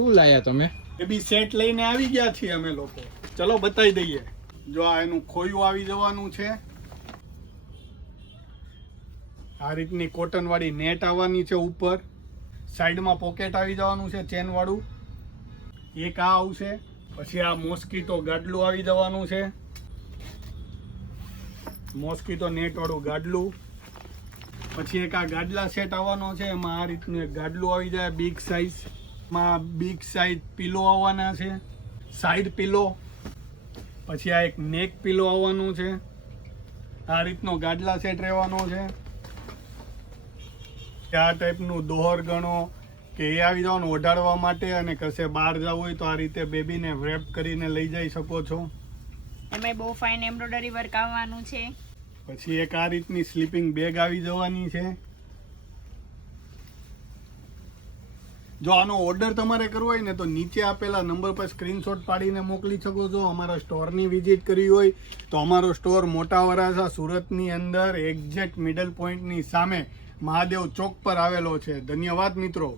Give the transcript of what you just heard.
શું લાયા તમે? બેબી સેટ લઈને આવી ગયા છીએ અમે લોકો. ચલો બતાવી દઈએ. જો આ એનું ખોયું આવી જવાનું છે. આ રીતની કોટન વાળી નેટ આવવાની છે ઉપર. સાઈડમાં પોકેટ આવી જવાનું છે ચેન વાળું. એક આ આવશે. પછી આ મોસ્કીટો ગાડલું આવી જવાનું છે. મોસ્કીટો નેટ વાળું ગાડલું. પછી એક આ ગાડલા સેટ આવવાનો છે. એમાં આ રીતનું એક ગાડલું આવી જાય બિગ સાઇઝ માં. બિગ સાઇઝ પીલો આવવાના છે, સાઈડ પીલો. પછી આ એક નેક પીલો આવવાનું છે. આ રીતનો ગાડલા સેટ રહેવાનો છે. આ ટાઈપનું દોહર ગણો કે એ આવી જવાનું ઓઢાડવા માટે, અને કશે બહાર જવું હોય તો આ રીતે બેબીને રેપ કરીને લઈ જઈ શકો છો. એમાં બહુ ફાઇન એમ્બ્રોઇડરી વર્ક આવવાનું છે. પછી એક આ રીતની સ્લીપિંગ બેગ આવી જવાની છે. જો આનો ઓર્ડર તમારે કરવો હોય ને તો નીચે આપેલા નંબર પર સ્ક્રીનશોટ પાડીને મોકલી શકો છો. અમારા સ્ટોરની વિઝિટ કરવી હોય તો અમારો સ્ટોર મોટા વરાછા સુરતની અંદર એક્ઝેક્ટ મિડલ પોઈન્ટની સામે મહાદેવ ચોક પર આવેલો છે. ધન્યવાદ મિત્રો.